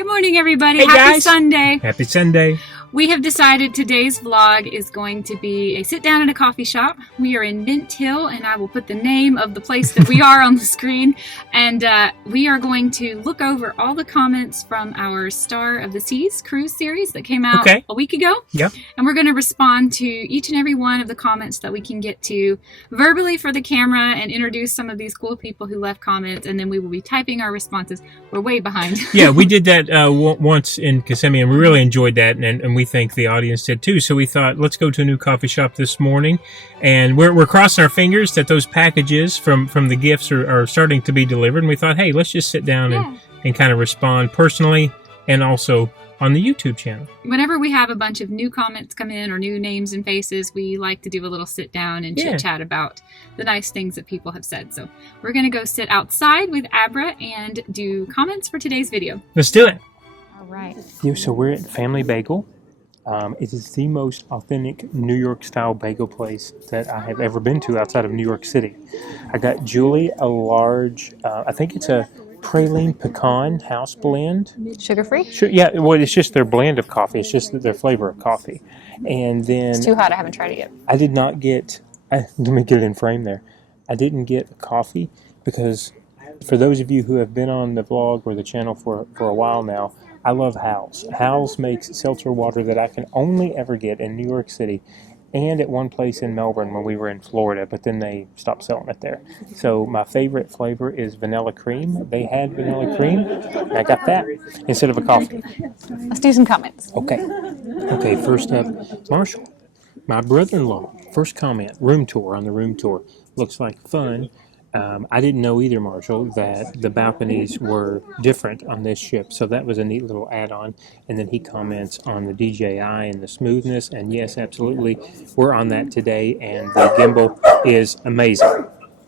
Good morning, everybody. Hey, Happy guys. Sunday. Happy Sunday. We have decided today's vlog is going to be a sit down at a coffee shop. We are in Mint Hill, and I will put the name of the place that we are on the screen. And we are going to look over all the comments from our Star of the Seas cruise series that came out a week ago. Yep. And we're going to respond to each and every one of the comments that we can get to verbally for the camera and introduce some of these cool people who left comments. And then we will be typing our responses. We're way behind. Yeah, we did that once in Kissimmee, and we really enjoyed that, and we think the audience did too. So we thought, let's go to a new coffee shop this morning, and we're crossing our fingers that those packages from the gifts are starting to be delivered. And we thought, hey, let's just sit down and kind of respond personally and also on the YouTube channel. Whenever we have a bunch of new comments come in or new names and faces, we like to do a little sit down and chit chat about the nice things that people have said. So we're going to go sit outside with Abra and do comments for today's video. Let's do it. All right. Yeah, so we're at Family Bagel. It is the most authentic New York style bagel place that I have ever been to outside of New York City. I got Julie a large, I think it's a praline pecan house blend. Sugar-free? Yeah, well, it's just their blend of coffee. It's just their flavor of coffee. And then It's too hot. I haven't tried it yet. I did not get, let me get it in frame there. I didn't get a coffee because for those of you who have been on the vlog or the channel for a while now, I love Howell's. Howell's makes seltzer water that I can only ever get in New York City and at one place in Melbourne when we were in Florida, but then they stopped selling it there. So my favorite flavor is vanilla cream. They had vanilla cream, and I got that instead of a coffee. Let's do some comments. Okay, first up, Marshall. My brother-in-law, first comment, room tour on the room tour. Looks like fun. I didn't know either, Marshall, that the balconies were different on this ship, so that was a neat little add-on. And then he comments on the DJI and the smoothness, and yes, absolutely, we're on that today, and the gimbal is amazing.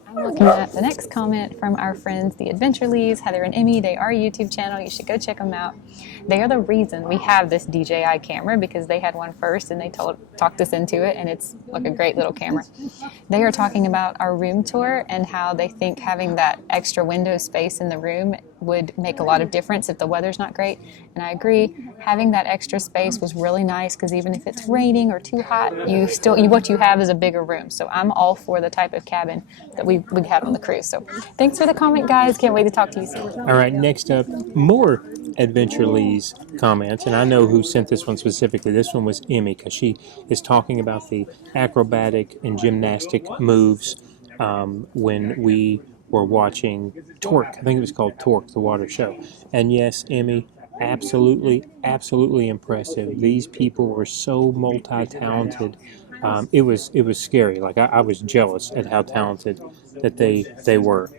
I'm looking at the next comment from our friends, the Adventure Lees, Heather and Emmy. They are a YouTube channel. You should go check them out. They are the reason we have this DJI camera because they had one first and they talked us into it, and it's like a great little camera. They are talking about our room tour and how they think having that extra window space in the room would make a lot of difference if the weather's not great. And I agree, having that extra space was really nice because even if it's raining or too hot, what you have is a bigger room. So I'm all for the type of cabin that we had on the cruise. So thanks for the comment, guys. Can't wait to talk to you soon. All right, next up, more Adventure Lee's comments, and I know who sent this one specifically. This one was Emmy because she is talking about the acrobatic and gymnastic moves when we were watching Torque. I think it was called Torque, the water show. And yes, Emmy, absolutely impressive. These people were so multi-talented. It was scary. Like I was jealous at how talented that they were.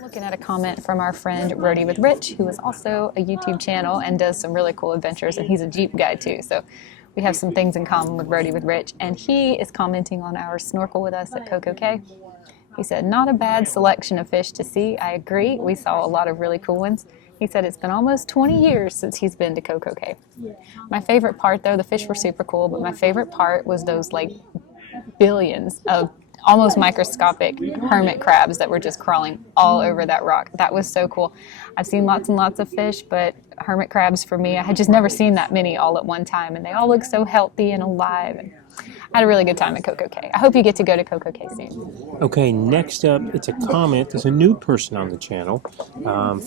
Looking at a comment from our friend Roadie with Rich, who is also a YouTube channel and does some really cool adventures, and he's a Jeep guy too. So we have some things in common with Roadie with Rich, and he is commenting on our snorkel with us at Coco Cay. He said, not a bad selection of fish to see. I agree. We saw a lot of really cool ones. He said it's been almost 20 years since he's been to Coco Cay. My favorite part, though, the fish were super cool, but my favorite part was those like billions of almost microscopic hermit crabs that were just crawling all over that rock. That was so cool. I've seen lots and lots of fish, but hermit crabs for me, I had just never seen that many all at one time, and they all look so healthy and alive. And I had a really good time at Coco Cay. I hope you get to go to Coco Cay soon. Okay, next up, it's a comment. There's a new person on the channel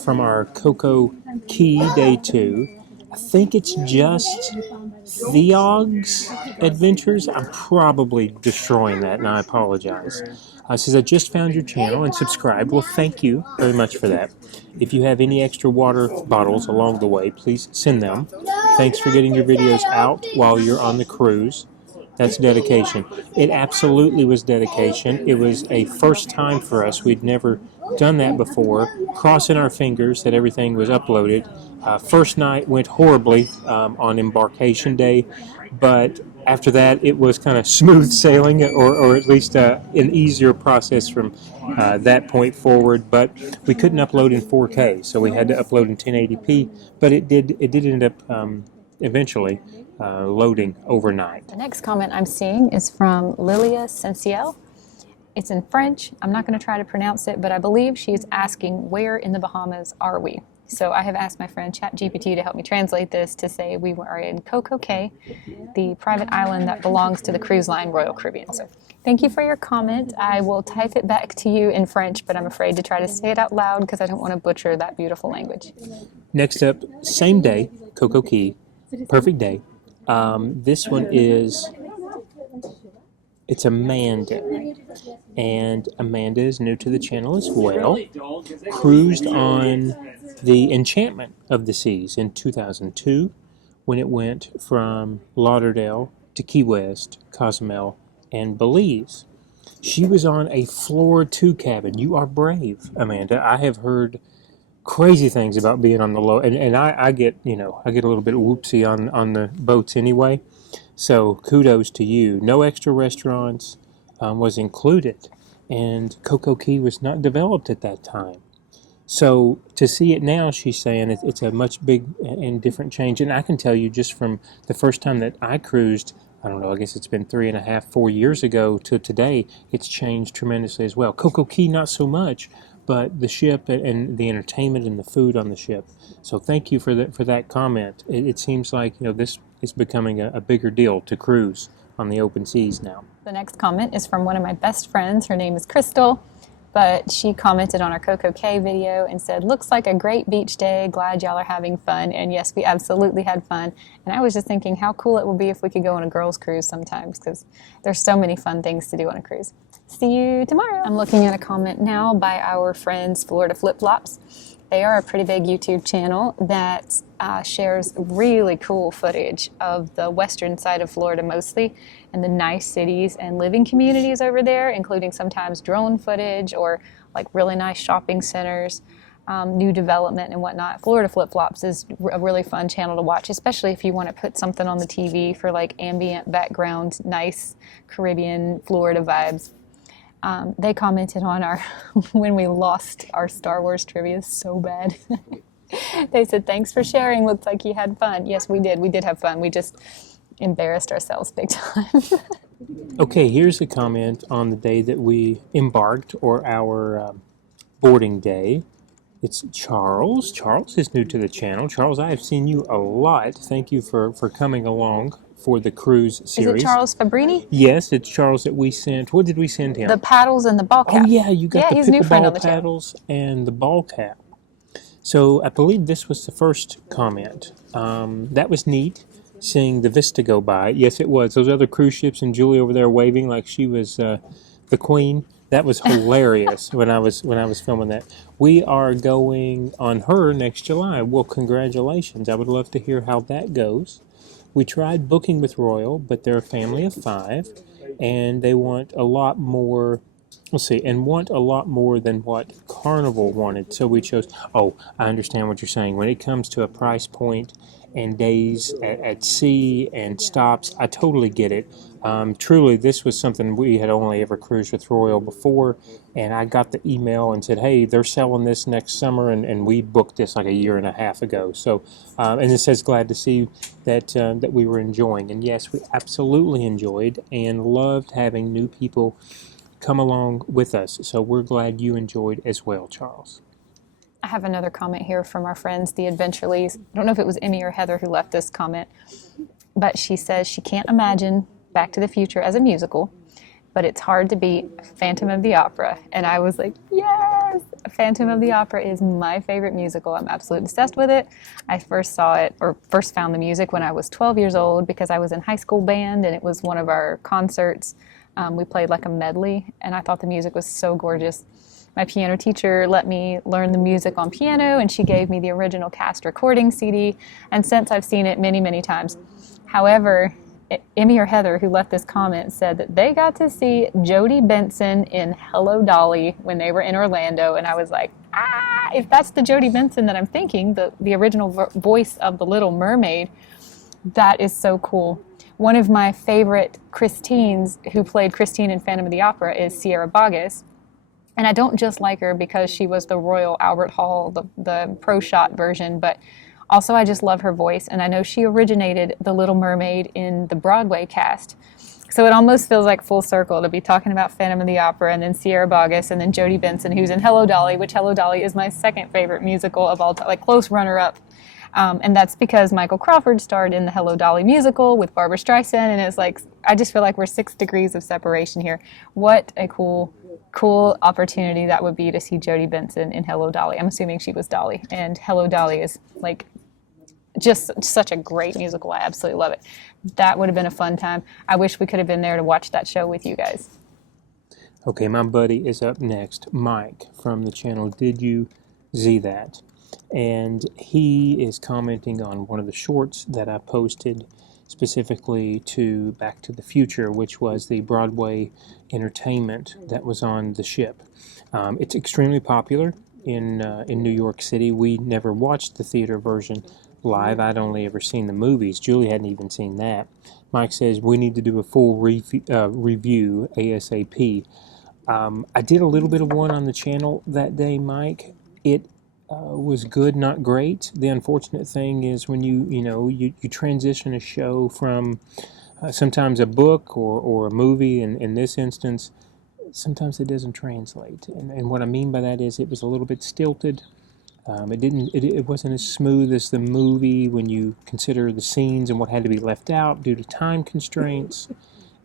from our Coco Cay Day 2. I think it's just Theog's Adventures. I'm probably destroying that, and I apologize. Says, I just found your channel and subscribed. Well, thank you very much for that. If you have any extra water bottles along the way, please send them. Thanks for getting your videos out while you're on the cruise. That's dedication. It absolutely was dedication. It was a first time for us. We'd never done that before. Crossing our fingers that everything was uploaded. First night went horribly on embarkation day, but after that it was kind of smooth sailing, or at least an easier process from that point forward. But we couldn't upload in 4K, so we had to upload in 1080p. But it did end up eventually loading overnight. The next comment I'm seeing is from Lilia Senciel. It's in French. I'm not going to try to pronounce it, but I believe she's asking, where in the Bahamas are we? So I have asked my friend ChatGPT to help me translate this to say we are in Coco Cay, the private island that belongs to the cruise line Royal Caribbean. So thank you for your comment. I will type it back to you in French, but I'm afraid to try to say it out loud because I don't want to butcher that beautiful language. Next up, same day, Coco Cay, perfect day. This one it's Amanda. And Amanda is new to the channel as well. Cruised on the Enchantment of the Seas in 2002 when it went from Lauderdale to Key West, Cozumel, and Belize. She was on a floor 2 cabin. You are brave, Amanda. I have heard crazy things about being on the low, and I get a little bit whoopsie on the boats anyway. So kudos to you. No extra restaurants was included, and Coco Cay was not developed at that time. So to see it now, she's saying it's a much big and different change. And I can tell you just from the first time that I cruised, I don't know, I guess it's been 3.5, 4 years ago to today, it's changed tremendously as well. Coco Cay, not so much, but the ship and the entertainment and the food on the ship. So thank you for that comment. It seems like this is becoming a bigger deal to cruise on the open seas now. The next comment is from one of my best friends. Her name is Crystal, but she commented on our Coco Cay video and said, "Looks like a great beach day. Glad y'all are having fun." And yes, we absolutely had fun. And I was just thinking how cool it would be if we could go on a girls' cruise sometimes, because there's so many fun things to do on a cruise. See you tomorrow. I'm looking at a comment now by our friends Florida Flip Flops. They are a pretty big YouTube channel that shares really cool footage of the western side of Florida mostly, and the nice cities and living communities over there, including sometimes drone footage or like really nice shopping centers, new development and whatnot. Florida Flip Flops is a really fun channel to watch, especially if you want to put something on the TV for like ambient background, nice Caribbean, Florida vibes. They commented on our when we lost our Star Wars trivia so bad. They said, "Thanks for sharing. Looks like you had fun." Yes, we did. We did have fun. We just embarrassed ourselves big time. Okay, here's a comment on the day that we embarked, or our boarding day. It's Charles. Charles is new to the channel. Charles, I have seen you a lot. Thank you for coming along for the cruise series. Is it Charles Fabrini? Yes, it's Charles that we sent. What did we send him? The paddles and the ball cap. Oh, yeah, you got the he's a new friend on pickleball the channel. paddles and the ball cap. So I believe this was the first comment. That was neat, seeing the Vista go by. Yes, it was. Those other cruise ships and Julie over there waving like she was the queen. That was hilarious when I was filming that. We are going on her next July. Well, congratulations. I would love to hear how that goes. We tried booking with Royal, but they're a family of 5, and they want a lot more. Want a lot more than what Carnival wanted. So we chose. Oh, I understand what you're saying. When it comes to a price point and days at sea and stops, I totally get it. Truly, this was something we had only ever cruised with Royal before, and I got the email and said, "Hey, they're selling this next summer," and we booked this like a year and a half ago. So, and it says glad to see that we were enjoying. And yes, we absolutely enjoyed and loved having new people come along with us. So we're glad you enjoyed as well, Charles. I have another comment here from our friends, the Adventurelys. I don't know if it was Emmy or Heather who left this comment, but she says she can't imagine Back to the Future as a musical, but it's hard to beat Phantom of the Opera. And I was like, yes! Phantom of the Opera is my favorite musical. I'm absolutely obsessed with it. I first found the music when I was 12 years old because I was in high school band and it was one of our concerts. We played like a medley, and I thought the music was so gorgeous. My piano teacher let me learn the music on piano, and she gave me the original cast recording CD, and since I've seen it many, many times. However, Emmy or Heather, who left this comment, said that they got to see Jodie Benson in Hello, Dolly when they were in Orlando, and I was like, if that's the Jodie Benson that I'm thinking, the original voice of The Little Mermaid, that is so cool. One of my favorite Christines, who played Christine in Phantom of the Opera, is Sierra Boggess. And I don't just like her because she was the Royal Albert Hall, the pro shot version, but also I just love her voice. And I know she originated The Little Mermaid in the Broadway cast. So it almost feels like full circle to be talking about Phantom of the Opera and then Sierra Boggess and then Jodie Benson, who's in Hello Dolly, which Hello Dolly is my second favorite musical of all time, like close runner-up. And that's because Michael Crawford starred in the Hello Dolly musical with Barbara Streisand, and it's like, I just feel like we're 6 degrees of separation here. What a cool opportunity that would be to see Jodie Benson in Hello Dolly. I'm assuming she was Dolly, and Hello Dolly is like just such a great musical. I absolutely love it. That would have been a fun time. I wish we could have been there to watch that show with you guys. Okay, my buddy is up next, Mike from the channel Did You See That? And he is commenting on one of the shorts that I posted specifically to Back to the Future, which was the Broadway entertainment that was on the ship. It's extremely popular in New York City. We never watched the theater version live. I'd only ever seen the movies. Julie hadn't even seen that. Mike says we need to do a full review ASAP. I did a little bit of one on the channel that day, Mike. It was good, not great. The unfortunate thing is when you transition a show from sometimes a book or a movie, in this instance, sometimes it doesn't translate. And what I mean by that is it was a little bit stilted. It wasn't as smooth as the movie when you consider the scenes and what had to be left out due to time constraints.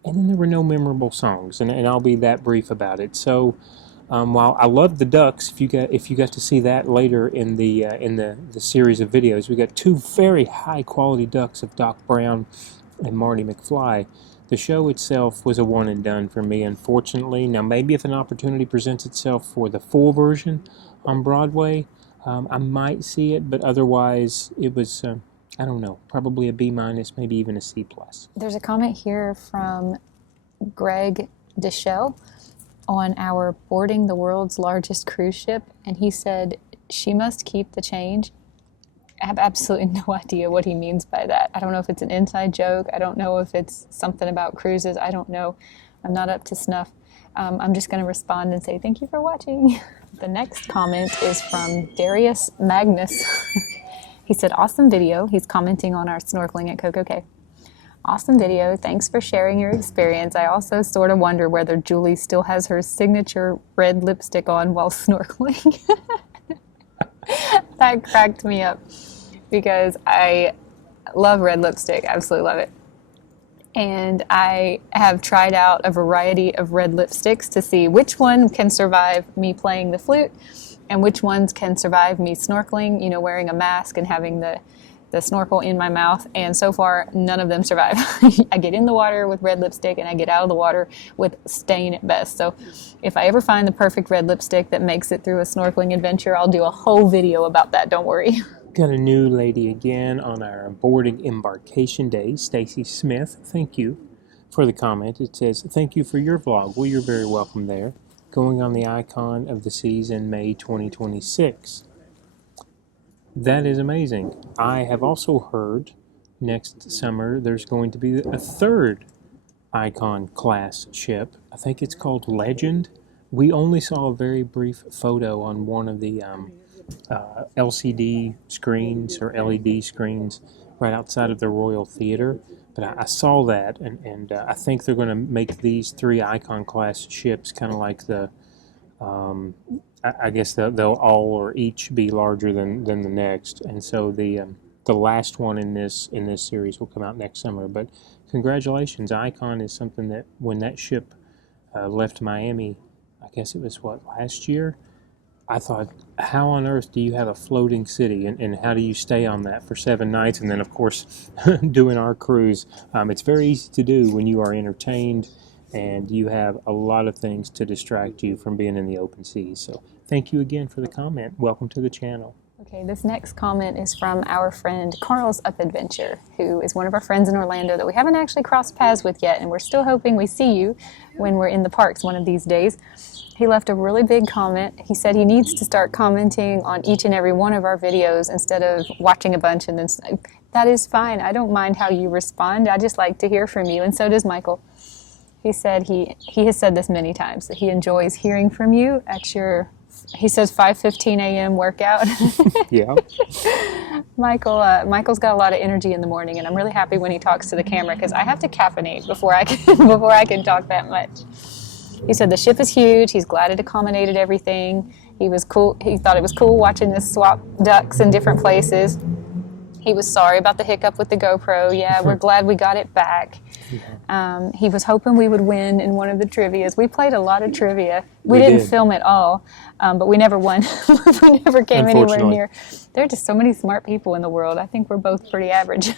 And then there were no memorable songs, and I'll be that brief about it. So while I love the Ducks, if you got to see that later in the series of videos, we got 2 very high quality ducks of Doc Brown and Marty McFly. The show itself was a one and done for me, unfortunately. Now maybe if an opportunity presents itself for the full version on Broadway, I might see it, but otherwise it was, I don't know, probably a B-, maybe even a C+. There's a comment here from Greg Deschelle on our boarding the world's largest cruise ship, and he said, she must keep the change. I have absolutely no idea what he means by that. I don't know if it's an inside joke. I don't know if it's something about cruises. I don't know. I'm not up to snuff. I'm just going to respond and say thank you for watching. The next comment is from Darius Magnus. He said, awesome video. He's commenting on our snorkeling at Coco Cay. Awesome video. Thanks for sharing your experience. I also sort of wonder whether Julie still has her signature red lipstick on while snorkeling. That cracked me up because I love red lipstick. Absolutely love it. And I have tried out a variety of red lipsticks to see which one can survive me playing the flute and which ones can survive me snorkeling, wearing a mask and having the snorkel in my mouth. And so far, none of them survive. I get in the water with red lipstick and I get out of the water with stain at best. So if I ever find the perfect red lipstick that makes it through a snorkeling adventure, I'll do a whole video about that. Don't worry. Got a new lady again on our boarding embarkation day, Stacy Smith. Thank you for the comment. It says, thank you for your vlog. Well, you're very welcome there. Going on the Icon of the Seas in May 2026. That is amazing. I have also heard next summer there's going to be a 3rd Icon class ship. I think it's called Legend. We only saw a very brief photo on one of the LCD screens or LED screens right outside of the Royal Theater, but I saw that, and I think they're going to make these 3 Icon class ships kind of like the I guess they'll all or each be larger than the next, and so the last one in this series will come out next summer. But congratulations, Icon is something that when that ship left Miami, I guess it was last year, I thought, how on earth do you have a floating city, and how do you stay on that for 7 nights? And then, of course, doing our cruise. It's very easy to do when you are entertained and you have a lot of things to distract you from being in the open seas. So thank you again for the comment. Welcome to the channel. Okay, this next comment is from our friend Carl's Up Adventure, who is one of our friends in Orlando that we haven't actually crossed paths with yet, and we're still hoping we see you when we're in the parks one of these days. He left a really big comment. He said he needs to start commenting on each and every one of our videos instead of watching a bunch and then, that is fine. I don't mind how you respond. I just like to hear from you, and so does Michael. He said he has said this many times, that he enjoys hearing from you at your He says 5:15 a.m. workout. Yeah. Michael's got a lot of energy in the morning, and I'm really happy when he talks to the camera because I have to caffeinate before I can before I can talk that much. He said the ship is huge. He's glad it accommodated everything. He was cool. He thought it was cool watching us swap ducks in different places. He was sorry about the hiccup with the GoPro. Yeah, we're glad we got it back. He was hoping we would win in one of the trivias. We played a lot of trivia. We didn't did. film it all, but we never won. We never came anywhere Unfortunately. near. There are just so many smart people in the world. I think we're both pretty average.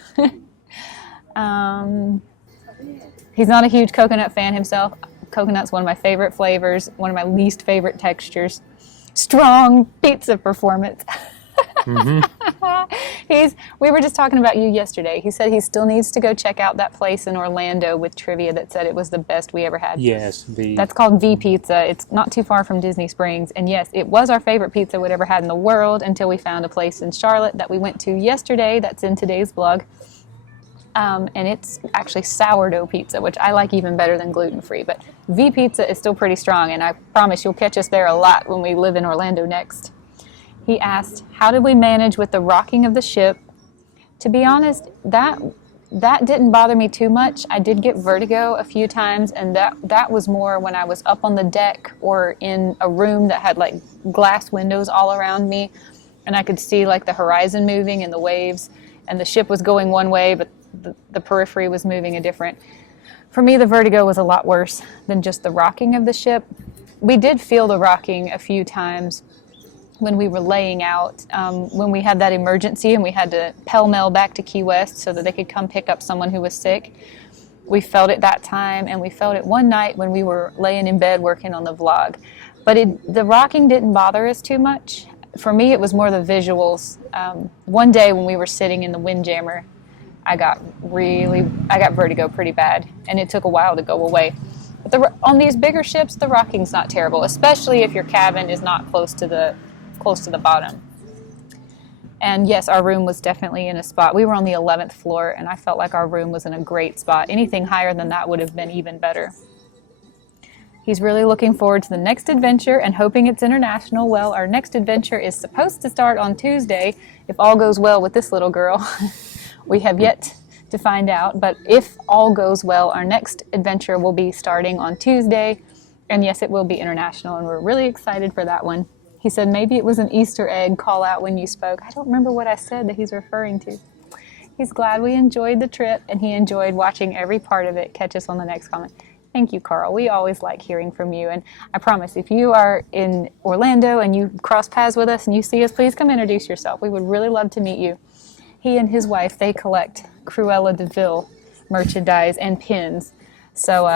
He's not a huge coconut fan himself. Coconut's one of my favorite flavors, one of my least favorite textures. Strong pizza performance. We were just talking about you yesterday. He said he still needs to go check out that place in Orlando with trivia that said it was the best we ever had. Yes. That's called V Pizza. It's not too far from Disney Springs. And yes, it was our favorite pizza we'd ever had in the world until we found a place in Charlotte that we went to yesterday that's in today's vlog. And it's actually sourdough pizza, which I like even better than gluten-free. But V Pizza is still pretty strong, and I promise you'll catch us there a lot when we live in Orlando next. He asked, how did we manage with the rocking of the ship? To be honest, that didn't bother me too much. I did get vertigo a few times, and that was more when I was up on the deck or in a room that had like glass windows all around me, and I could see like the horizon moving and the waves, and the ship was going one way, but the periphery was moving a different. For me, the vertigo was a lot worse than just the rocking of the ship. We did feel the rocking a few times when we were laying out, when we had that emergency and we had to pell-mell back to Key West so that they could come pick up someone who was sick. We felt it that time, and we felt it one night when we were laying in bed working on the vlog. But the rocking didn't bother us too much. For me, it was more the visuals. One day when we were sitting in the Windjammer, I got vertigo pretty bad, and it took a while to go away. But on these bigger ships, the rocking's not terrible, especially if your cabin is not close to the bottom. And yes, our room was definitely in a spot. We were on the 11th floor, and I felt like our room was in a great spot. Anything higher than that would have been even better. He's really looking forward to the next adventure and hoping it's international. Well, our next adventure is supposed to start on Tuesday, if all goes well with this little girl. We have yet to find out, but if all goes well, our next adventure will be starting on Tuesday. And yes, it will be international, and we're really excited for that one. He said maybe it was an Easter egg call out when you spoke. I don't remember what I said that he's referring to. He's glad we enjoyed the trip, and he enjoyed watching every part of it. Catch us on the next comment. Thank you, Carl. We always like hearing from you. And I promise, if you are in Orlando and you cross paths with us and you see us, please come introduce yourself. We would really love to meet you. He and his wife, they collect Cruella de Vil merchandise and pins. So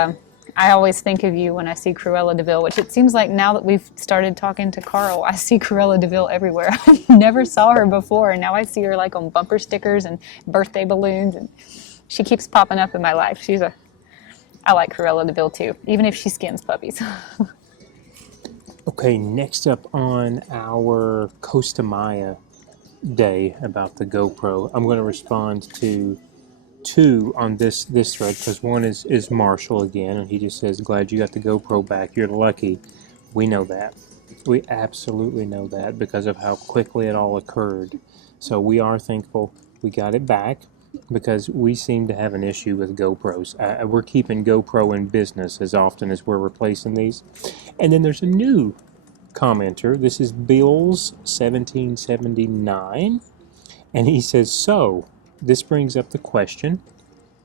I always think of you when I see Cruella de Vil, which it seems like now that we've started talking to Carl, I see Cruella de Vil everywhere. I never saw her before, and now I see her like on bumper stickers and birthday balloons, and she keeps popping up in my life. I like Cruella de Vil too, even if she skins puppies. Okay, next up on our Costa Maya day about the GoPro, I'm going to respond to two on this thread, because one is Marshall again, and he just says, glad you got the GoPro back, you're lucky. We know that. We absolutely know that because of how quickly it all occurred. So we are thankful we got it back, because we seem to have an issue with GoPros. We're keeping GoPro in business as often as we're replacing these. And then there's a new commenter. This is Bills1779, and he says, so this brings up the question,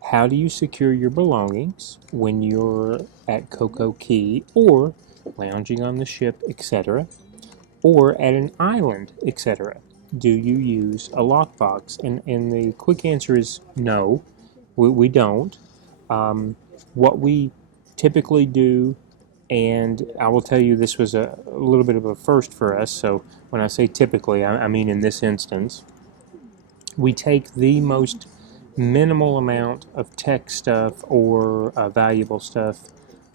how do you secure your belongings when you're at Coco Key or lounging on the ship, etc., or at an island, etc.? Do you use a lockbox? And the quick answer is no, we don't. What we typically do, and I will tell you this was a little bit of a first for us, so when I say typically, I mean in this instance, we take the most minimal amount of tech stuff or valuable stuff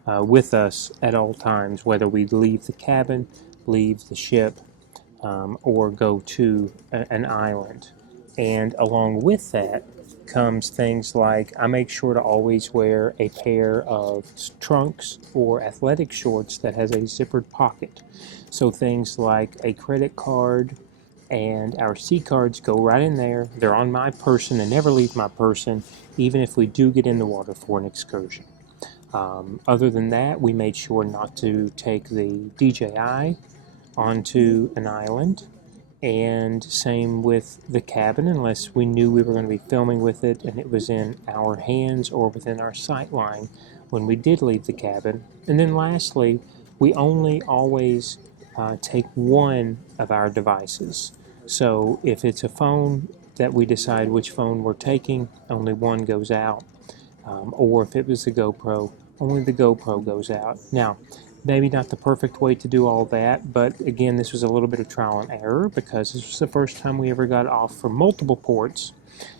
with us at all times, whether we leave the cabin, leave the ship, or go to an island. And along with that comes things like I make sure to always wear a pair of trunks or athletic shorts that has a zippered pocket. So things like a credit card and our C cards go right in there. They're on my person and never leave my person, even if we do get in the water for an excursion. Other than that, we made sure not to take the DJI onto an island, and same with the cabin unless we knew we were going to be filming with it and it was in our hands or within our sight line when we did leave the cabin. And then lastly, we only always take one of our devices. So if it's a phone that we decide which phone we're taking, only one goes out. Or if it was the GoPro, only the GoPro goes out. Now, maybe not the perfect way to do all that, but again, this was a little bit of trial and error because this was the first time we ever got off from multiple ports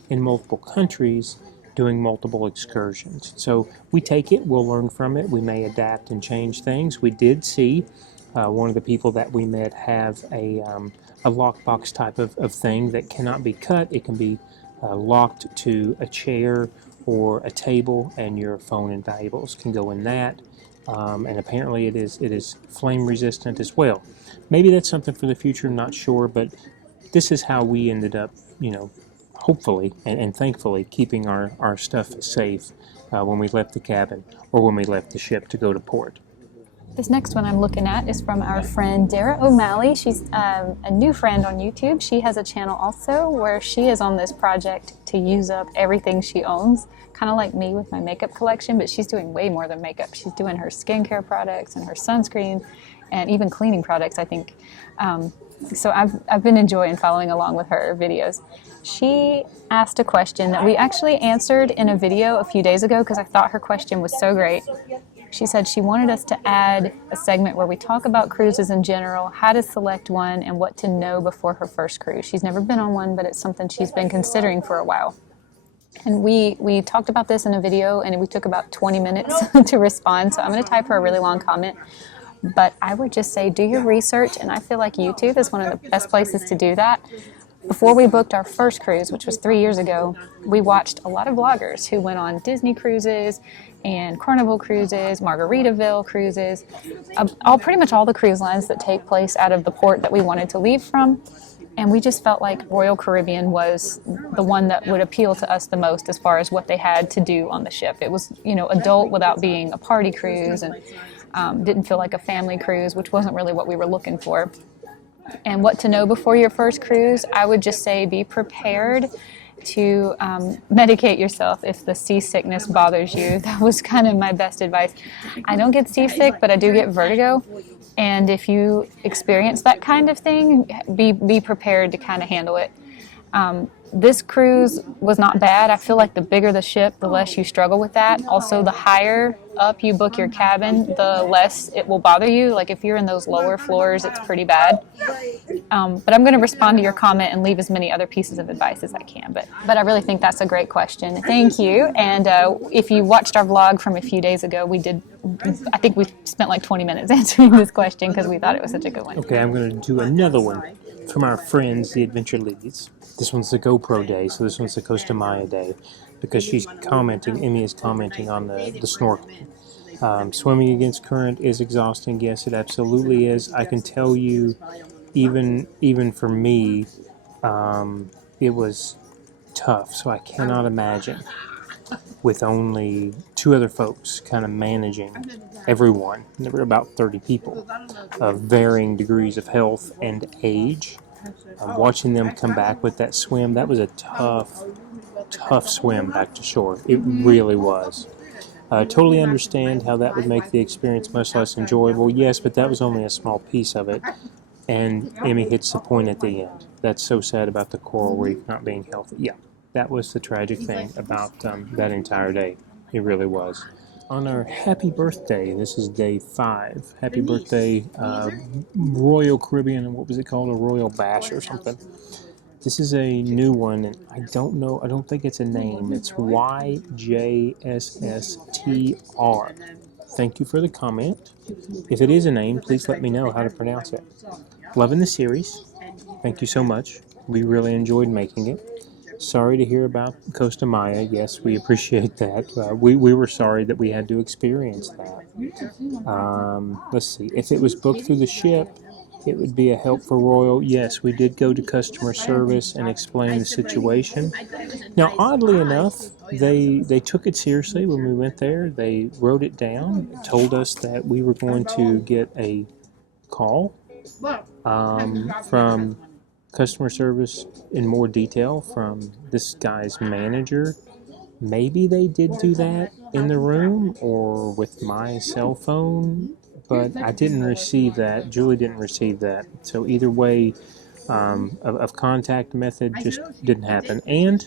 in multiple countries doing multiple excursions. So we take it, we'll learn from it, we may adapt and change things. We did see one of the people that we met have a lockbox type of thing that cannot be cut. It can be locked to a chair or a table, and your phone and valuables can go in that. And apparently it is flame resistant as well. Maybe that's something for the future, I'm not sure, but this is how we ended up, hopefully and thankfully keeping our stuff safe when we left the cabin or when we left the ship to go to port. This next one I'm looking at is from our friend Dara O'Malley. She's a new friend on YouTube. She has a channel also where she is on this project to use up everything she owns, kind of like me with my makeup collection, but she's doing way more than makeup. She's doing her skincare products and her sunscreen and even cleaning products, I think. So I've been enjoying following along with her videos. She asked a question that we actually answered in a video a few days ago because I thought her question was so great. She said she wanted us to add a segment where we talk about cruises in general, how to select one, and what to know before her first cruise. She's never been on one, but it's something she's been considering for a while. And we talked about this in a video, and we took about 20 minutes to respond, so I'm going to type her a really long comment. But I would just say do your research, and I feel like YouTube is one of the best places to do that. Before we booked our first cruise, which was 3 years ago, we watched a lot of vloggers who went on Disney cruises and Carnival cruises, Margaritaville cruises, pretty much all the cruise lines that take place out of the port that we wanted to leave from. And we just felt like Royal Caribbean was the one that would appeal to us the most as far as what they had to do on the ship. It was, adult without being a party cruise, and didn't feel like a family cruise, which wasn't really what we were looking for. And what to know before your first cruise, I would just say be prepared to medicate yourself if the seasickness bothers you. That was kind of my best advice. I don't get seasick, but I do get vertigo. And if you experience that kind of thing, be prepared to kind of handle it. This cruise was not bad. I feel like the bigger the ship, the less you struggle with that. Also, the higher up you book your cabin, the less it will bother you. Like if you're in those lower floors, it's pretty bad. But I'm going to respond to your comment and leave as many other pieces of advice as I can. But I really think that's a great question. Thank you. And if you watched our vlog from a few days ago, I think we spent like 20 minutes answering this question because we thought it was such a good one. Okay, I'm going to do another one from our friends, the Adventure Leads. This one's the GoPro day, so this one's the Costa Maya day, because Emmy is commenting on the snorkeling. Swimming against current is exhausting. Yes, it absolutely is. I can tell you, even for me, it was tough, so I cannot imagine with only 2 other folks kind of managing everyone. There were about 30 people of varying degrees of health and age. Watching them come back with that swim, that was a tough swim back to shore. It really was. Totally understand how that would make the experience much less enjoyable. Yes, but that was only a small piece of it. And Emmy hits the point at the end. That's so sad about the coral reef not being healthy. Yeah, that was the tragic thing about that entire day. It really was. On our happy birthday, this is day 5. Happy birthday, Royal Caribbean, and what was it called? A Royal Bash or something. This is a new one, and I don't think it's a name. It's YJSSTR. Thank you for the comment. If it is a name, please let me know how to pronounce it. Loving the series. Thank you so much. We really enjoyed making it. Sorry to hear about Costa Maya. Yes, we appreciate that. We were sorry that we had to experience that. Let's see. If it was booked through the ship, it would be a help for Royal. Yes, we did go to customer service and explain the situation. Now, oddly enough, they took it seriously when we went there. They wrote it down, told us that we were going to get a call from customer service in more detail from this guy's manager. Maybe they did do that in the room or with my cell phone, but I didn't receive that. Julie didn't receive that. So either way, of contact method just didn't happen. And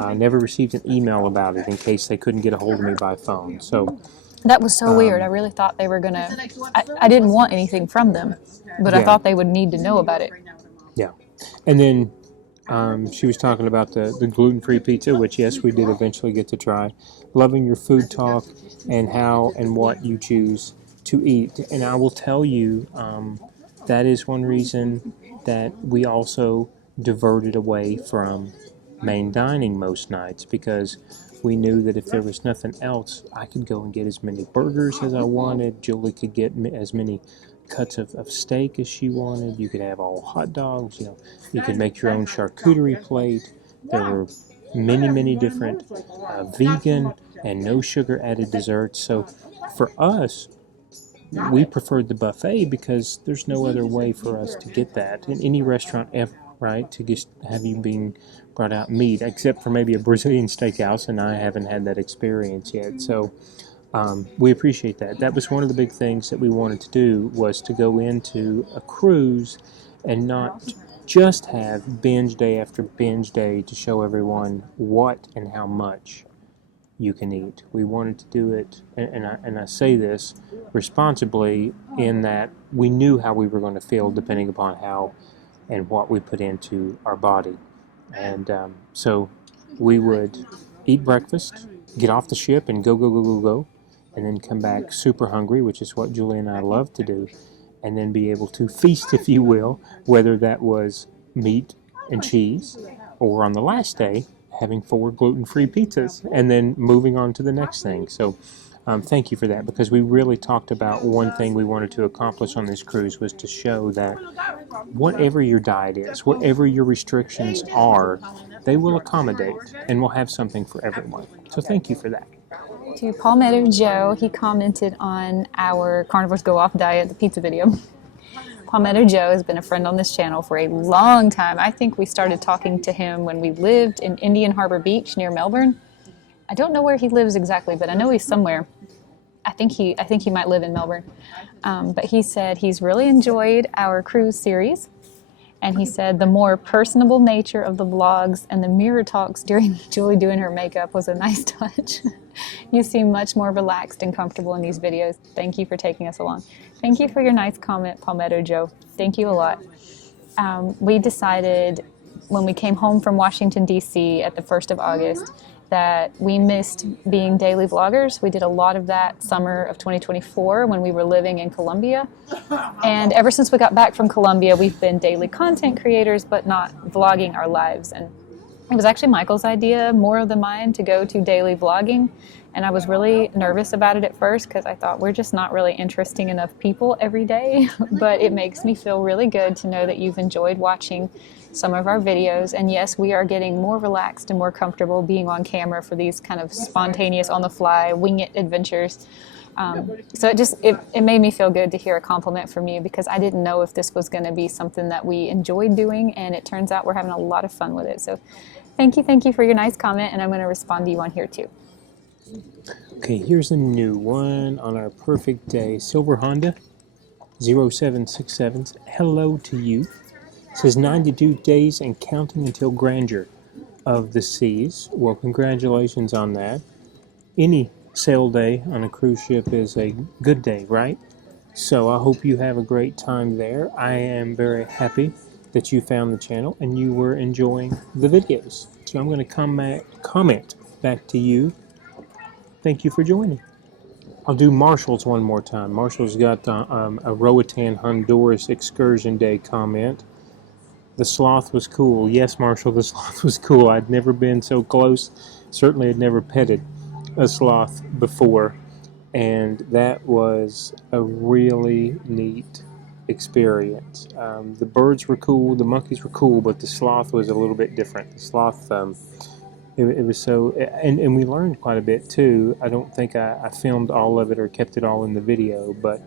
I never received an email about it in case they couldn't get a hold of me by phone. So That was so weird. I really thought they were going to. I didn't want anything from them, but I Yeah. thought they would need to know about it. yeah. And then she was talking about the gluten-free pizza, which, yes, we did eventually get to try. Loving your food talk and how and what you choose to eat. And I will tell you, that is one reason that we also diverted away from main dining most nights, because we knew that if there was nothing else, I could go and get as many burgers as I wanted. Julie could get as many cuts of steak as she wanted. You could have all hot dogs. You could make your own charcuterie plate. There were many different vegan and no sugar added desserts. So for us, we preferred the buffet because there's no other way for us to get that in any restaurant ever, right? To just have you being brought out meat, except for maybe a Brazilian steakhouse, and I haven't had that experience yet. So we appreciate that. That was one of the big things that we wanted to do, was to go into a cruise and not just have binge day after binge day to show everyone what and how much you can eat. We wanted to do it, and I say this responsibly, in that we knew how we were going to feel depending upon how and what we put into our body. And so we would eat breakfast, get off the ship, and go, and then come back super hungry, which is what Julie and I love to do, and then be able to feast, if you will, whether that was meat and cheese, or on the last day, having 4 gluten-free pizzas, and then moving on to the next thing. So thank you for that, because we really talked about one thing we wanted to accomplish on this cruise was to show that whatever your diet is, whatever your restrictions are, they will accommodate, and we'll have something for everyone. So thank you for that. To Palmetto Joe, he commented on our Carnivores Go Off diet, the pizza video. Palmetto Joe has been a friend on this channel for a long time. I think we started talking to him when we lived in Indian Harbor Beach near Melbourne. I don't know where he lives exactly, but I know he's somewhere. I think he might live in Melbourne. But he said he's really enjoyed our cruise series. And he said the more personable nature of the vlogs and the mirror talks during Julie doing her makeup was a nice touch. You seem much more relaxed and comfortable in these videos. Thank you for taking us along. Thank you for your nice comment, Palmetto Joe. Thank you a lot. We decided when we came home from Washington, D.C. at the 1st of August that we missed being daily vloggers. We did a lot of that summer of 2024 when we were living in Colombia. And ever since we got back from Colombia, we've been daily content creators, but not vlogging our lives. And it was actually Michael's idea, more than mine, to go to daily vlogging. And I was really nervous about it at first because I thought we're just not really interesting enough people every day. But it makes me feel really good to know that you've enjoyed watching some of our videos. And yes, we are getting more relaxed and more comfortable being on camera for these kind of spontaneous, on-the-fly, wing-it adventures. So it made me feel good to hear a compliment from you, because I didn't know if this was going to be something that we enjoyed doing, and it turns out we're having a lot of fun with it. So thank you for your nice comment, and I'm going to respond to you on here too. Okay, here's a new one on our perfect day. Silver Honda 0767's hello to you. It says 92 days and counting until grandeur of the seas. Well, congratulations on that. Any sail day on a cruise ship is a good day, right? So I hope you have a great time there. I am very happy that you found the channel and you were enjoying the videos. So I'm going to comment back to you. Thank you for joining. I'll do Marshall's one more time. Marshall's got a Roatan Honduras Excursion Day comment. The sloth was cool. Yes, Marshall, the sloth was cool. I'd never been so close. Certainly had never petted a sloth before. And that was a really neat experience. The birds were cool, the monkeys were cool, but the sloth was a little bit different. The sloth, it was so, and we learned quite a bit too. I don't think I filmed all of it or kept it all in the video, but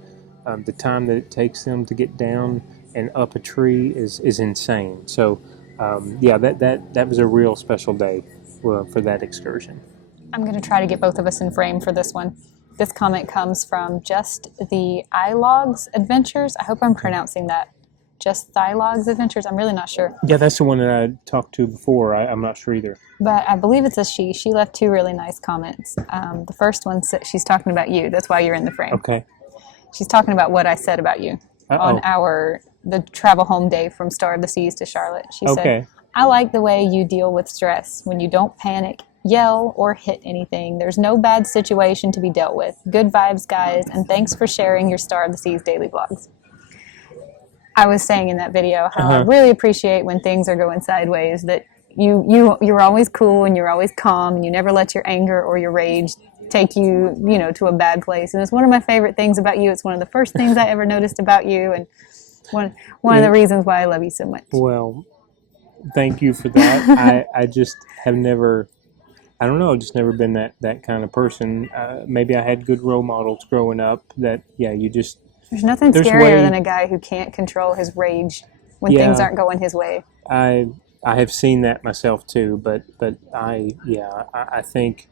the time that it takes them to get down and up a tree is insane. So, yeah, that was a real special day for that excursion. I'm going to try to get both of us in frame for this one. This comment comes from Just the iLogs Adventures. I hope I'm pronouncing that. Just Thylogs Adventures. I'm really not sure. Yeah, that's the one that I talked to before. I'm not sure either. But I believe it's a she. She left two really nice comments. The first one, she's talking about you. That's why you're in the frame. Okay. She's talking about what I said about you on the travel home day from Star of the Seas to Charlotte. She said, I like the way you deal with stress when you don't panic, yell, or hit anything. There's no bad situation to be dealt with. Good vibes, guys, and thanks for sharing your Star of the Seas daily vlogs. I was saying in that video how I really appreciate when things are going sideways, that you're always cool and you're always calm and you never let your anger or your rage take you, to a bad place. And it's one of my favorite things about you. It's one of the first things I ever noticed about you, and one of the reasons why I love you so much. Well, thank you for that. I just have never, I don't know, just never been that kind of person. Maybe I had good role models growing up that, There's nothing scarier than a guy who can't control his rage when things aren't going his way. I have seen that myself too, but I think,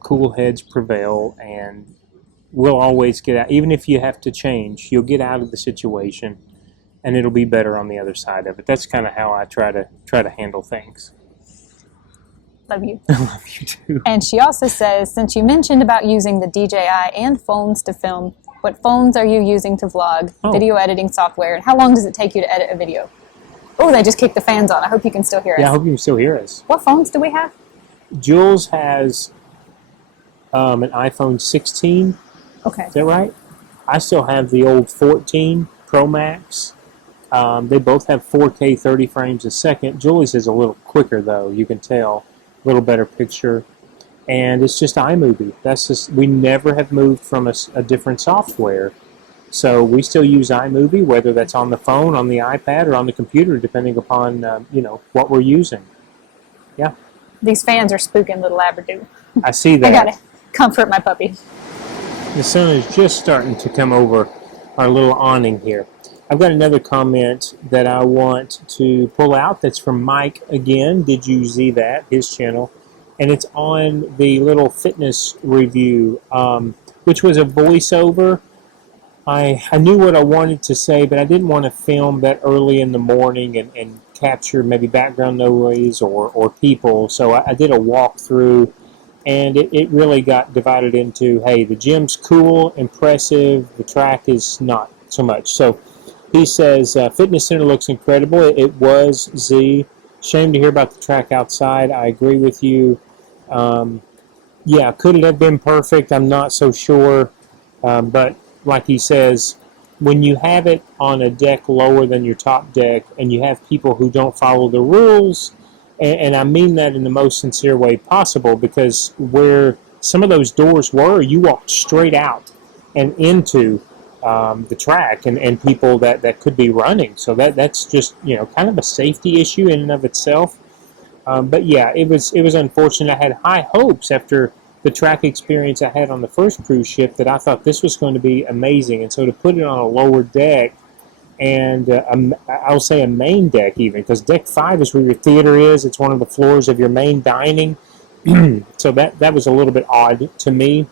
cool heads prevail, and we'll always get out. Even if you have to change, you'll get out of the situation, and it'll be better on the other side of it. That's kind of how I try to handle things. Love you. I love you too. And she also says, since you mentioned about using the DJI and phones to film, what phones are you using to vlog, video editing software, and how long does it take you to edit a video? Oh, they just kicked the fans on. I hope you can still hear us. Yeah, I hope you can still hear us. What phones do we have? Jules has an iPhone 16. Okay. Is that right? I still have the old 14 Pro Max. They both have 4K 30 frames a second. Julie's is a little quicker, though. You can tell. A little better picture. And it's just iMovie. We never have moved from a different software. So we still use iMovie, whether that's on the phone, on the iPad, or on the computer, depending upon, what we're using. Yeah. These fans are spooking little Labrador. I see that. I gotta comfort my puppy. The sun is just starting to come over our little awning here. I've got another comment that I want to pull out that's from Mike again. Did you see that? His channel. And it's on the little fitness review, which was a voiceover. I knew what I wanted to say, but I didn't want to film that early in the morning and capture maybe background noise or people. So I did a walkthrough, and it really got divided into, hey, the gym's cool, impressive, the track is not so much. So he says, fitness center looks incredible. It was, Z. Shame to hear about the track outside. I agree with you. Could it have been perfect? I'm not so sure. But like he says, when you have it on a deck lower than your top deck and you have people who don't follow the rules, and I mean that in the most sincere way possible, because where some of those doors were, you walked straight out and into the track and people that could be running. So that's just, kind of a safety issue in and of itself. But yeah, it was unfortunate. I had high hopes after the track experience I had on the first cruise ship that I thought this was going to be amazing. And so to put it on a lower deck, and I'll say a main deck even, because deck 5 is where your theater is. It's one of the floors of your main dining. So that was a little bit odd to me.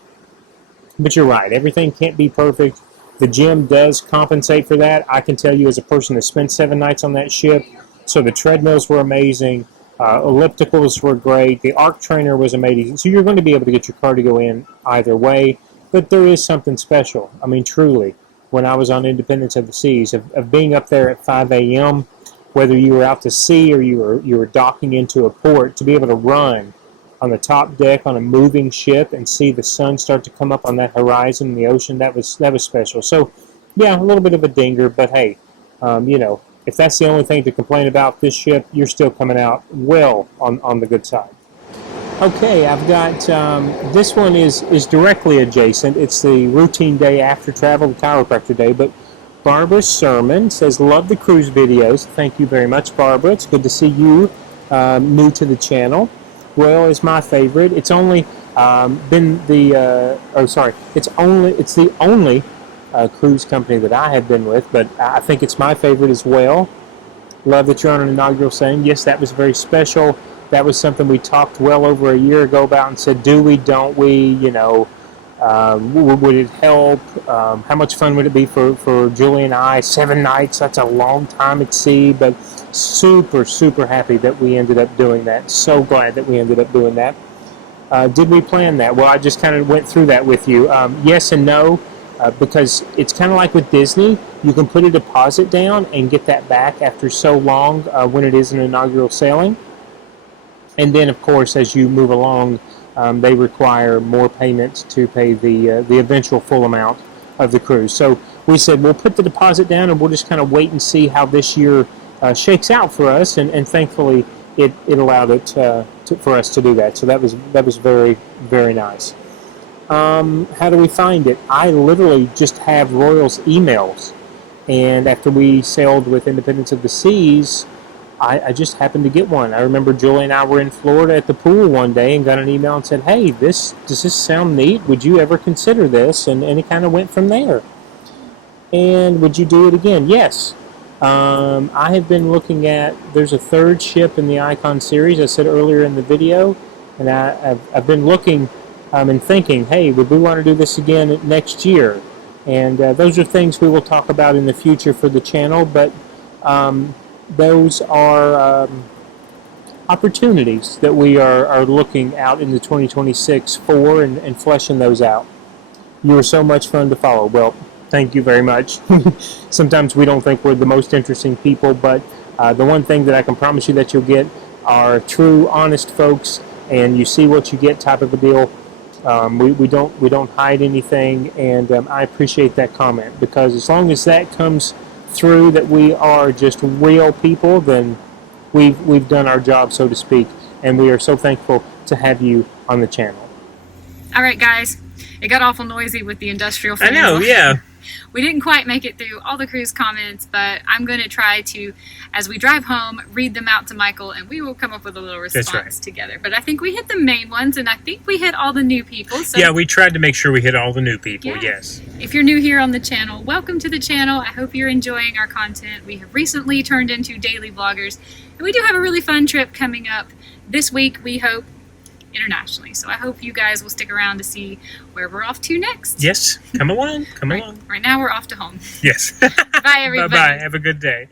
But you're right. Everything can't be perfect. The gym does compensate for that. I can tell you as a person that spent 7 nights on that ship. So the treadmills were amazing. Ellipticals were great. The arc trainer was amazing. So you're going to be able to get your cardio in either way. But there is something special. I mean, truly, when I was on Independence of the Seas, of being up there at 5 a.m., whether you were out to sea or you were docking into a port, to be able to run on the top deck on a moving ship and see the sun start to come up on that horizon in the ocean, that was special. So, yeah, a little bit of a dinger, but hey, if that's the only thing to complain about this ship, you're still coming out well on the good side. Okay, I've got, this one is directly adjacent. It's the routine day after travel, the chiropractor day, but Barbara Sermon says, love the cruise videos. Thank you very much, Barbara. It's good to see you new to the channel. Royal is my favorite. It's only been the, it's the only cruise company that I have been with, but I think it's my favorite as well. Love that you're on an inaugural sailing. Yes, that was very special. That was something we talked well over a year ago about and said, do we, don't we, you know, would it help? How much fun would it be for Julie and I? 7 nights, that's a long time at sea, but super, super happy that we ended up doing that. So glad that we ended up doing that. Did we plan that? Well, I just kind of went through that with you. Yes and no, because it's kind of like with Disney. You can put a deposit down and get that back after so long when it is an inaugural sailing. And then, of course, as you move along, they require more payments to pay the eventual full amount of the cruise. So we said we'll put the deposit down and we'll just kind of wait and see how this year shakes out for us. And thankfully, it allowed it for us to do that. So that was very, very nice. How do we find it? I literally just have Royal's emails. And after we sailed with Independence of the Seas, I just happened to get one. I remember Julie and I were in Florida at the pool one day and got an email and said, hey, does this sound neat? Would you ever consider this? And it kind of went from there. And would you do it again? Yes. I have been looking at, there's a third ship in the Icon series, I said earlier in the video, and I've been looking and thinking, hey, would we want to do this again next year? And those are things we will talk about in the future for the channel, but those are opportunities that we are looking out in the 2026 for and fleshing those out. You are so much fun to follow. Well, thank you very much. Sometimes we don't think we're the most interesting people, but the one thing that I can promise you that you'll get are true, honest folks, and you see what you get type of a deal. We don't hide anything, and I appreciate that comment, because as long as that comes through, that we are just real people, then we've done our job, so to speak, and we are so thankful to have you on the channel. All right, guys, it got awful noisy with the industrial fans. I know, yeah. We didn't quite make it through all the cruise comments, but I'm going to try to, as we drive home, read them out to Michael, and we will come up with a little response together. But I think we hit the main ones, and I think we hit all the new people. So yeah, we tried to make sure we hit all the new people, yes. If you're new here on the channel, welcome to the channel. I hope you're enjoying our content. We have recently turned into daily vloggers, and we do have a really fun trip coming up this week, we hope, internationally. So I hope you guys will stick around to see where we're off to next. Yes, come along, come along. Right now we're off to home. Yes. Bye, everybody. Bye-bye, have a good day.